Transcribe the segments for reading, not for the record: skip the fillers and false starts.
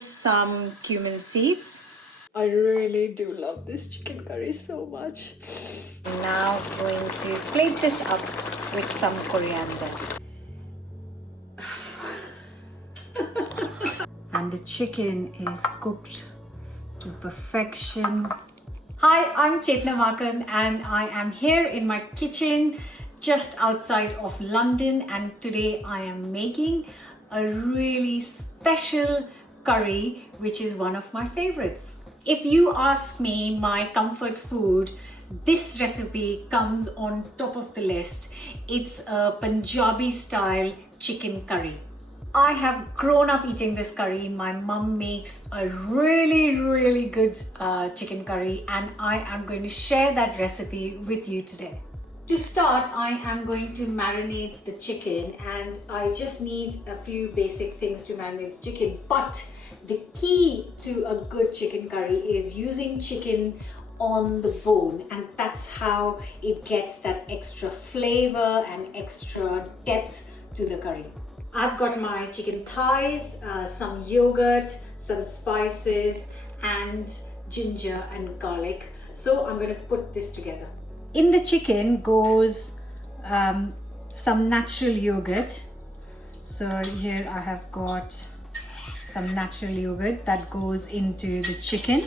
some cumin seeds. I really do love this chicken curry so much. Now going to plate this up with some coriander. And the chicken is cooked to perfection. Hi, I'm Chetna Makan and I am here in my kitchen just outside of London, and today I am making a really special curry which is one of my favorites. If you ask me my comfort food, this recipe comes on top of the list. It's a Punjabi-style chicken curry. I have grown up eating this curry. My mum makes a really good chicken curry, and I am going to share that recipe with you today. To start, I am going to marinate the chicken, and I just need a few basic things to marinate the chicken. But the key to a good chicken curry is using chicken on the bone, and that's how it gets that extra flavor and extra depth to the curry. I've got my chicken thighs, some yogurt, some spices and ginger and garlic. So I'm going to put this together. In the chicken goes some natural yogurt. So here I have got some natural yogurt that goes into the chicken.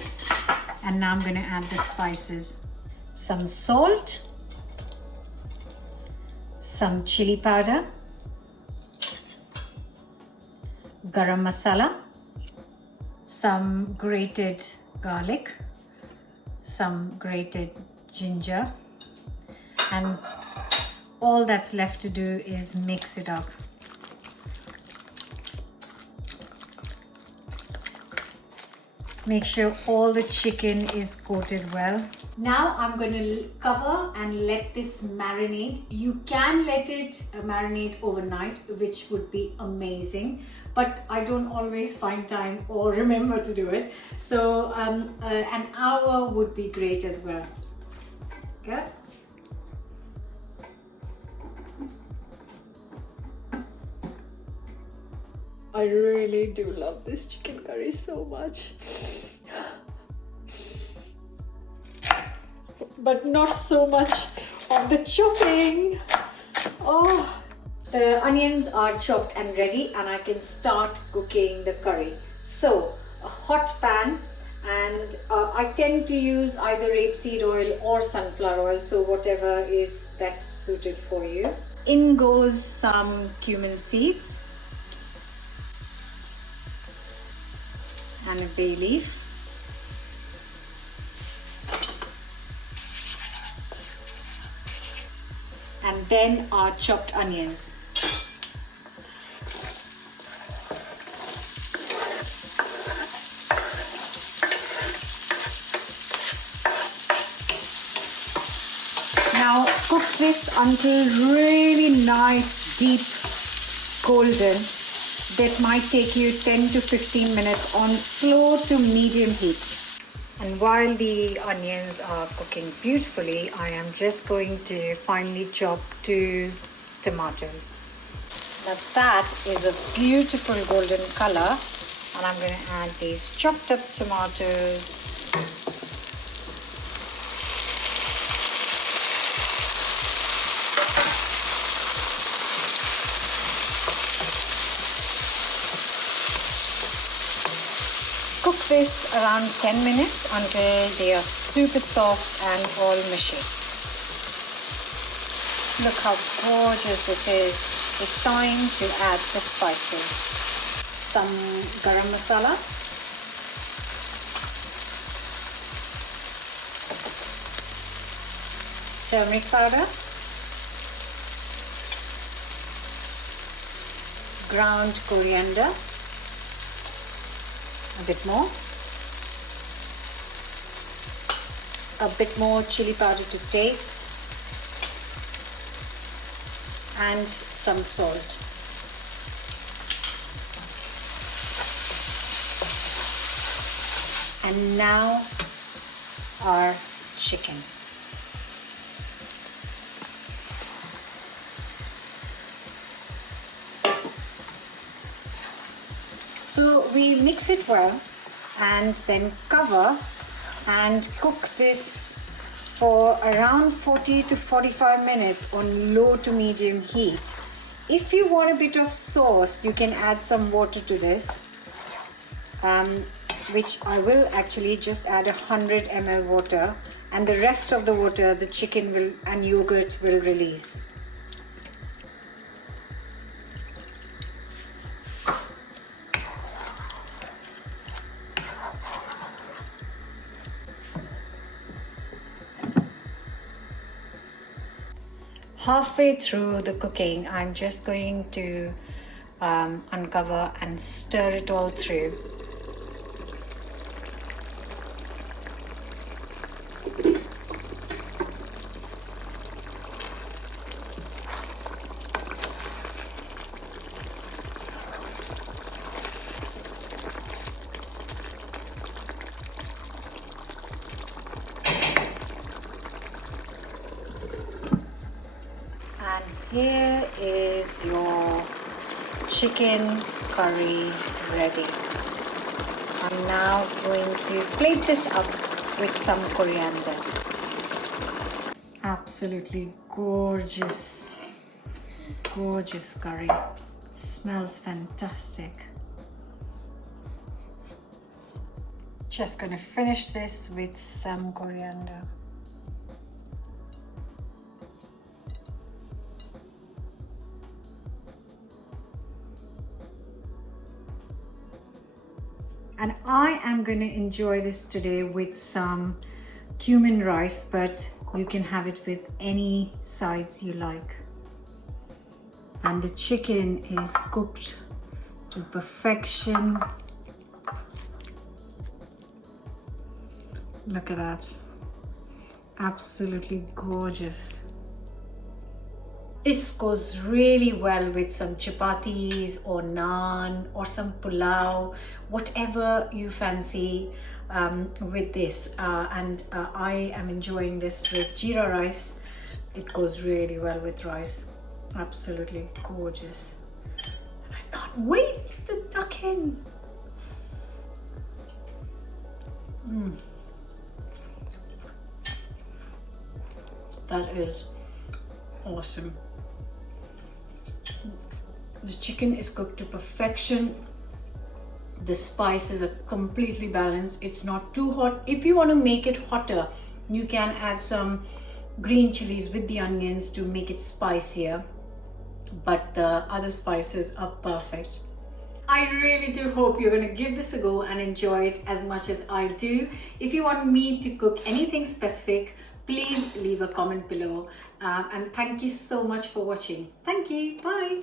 And now I'm going to add the spices. Some salt, some chili powder, garam masala, some grated garlic, some grated ginger, and all that's left to do is mix it up. Make sure all the chicken is coated well. Now I'm going to cover and let this marinate. You can let it marinate overnight, which would be amazing, but I don't always find time or remember to do it. So an hour would be great as well. Good. I really do love this chicken curry so much. But not so much of the chopping. Oh. The onions are chopped and ready, and I can start cooking the curry. So a hot pan, and I tend to use either rapeseed oil or sunflower oil, so whatever is best suited for you. In goes some cumin seeds and a bay leaf. And then our chopped onions. Now cook this until really nice, deep golden. That might take you 10 to 15 minutes on slow to medium heat. And while the onions are cooking beautifully, I am just going to finely chop 2 tomatoes. Now that is a beautiful golden color, and I'm going to add these chopped up tomatoes. Cook this around 10 minutes until they are super soft and all mushy. Look how gorgeous this is. It's time to add the spices. Some garam masala, turmeric powder, ground coriander, a bit more chili powder to taste, and some salt. And now our chicken. So we mix it well and then cover and cook this for around 40 to 45 minutes on low to medium heat. If you want a bit of sauce, you can add some water to this, which I will actually just add 100 ml water, and the rest of the water the chicken will and yogurt will release. Halfway through the cooking, I'm just going to uncover and stir it all through. And here is your chicken curry ready. I'm now going to plate this up with some coriander. Absolutely gorgeous, gorgeous curry. Smells fantastic. Just gonna finish this with some coriander. And I am going to enjoy this today with some cumin rice, but you can have it with any sides you like. And the chicken is cooked to perfection. Look at that. Absolutely gorgeous. This goes really well with some chapatis or naan or some pulao, whatever you fancy with this. I am enjoying this with jeera rice. It goes really well with rice. Absolutely gorgeous. And I can't wait to tuck in. That is awesome. The chicken is cooked to perfection. The spices are completely balanced. It's not too hot. If you want to make it hotter, you can add some green chilies with the onions to make it spicier, but the other spices are perfect. I really do hope you're going to give this a go and enjoy it as much as I do. If you want me to cook anything specific, please leave a comment below. And thank you so much for watching. Thank you. Bye.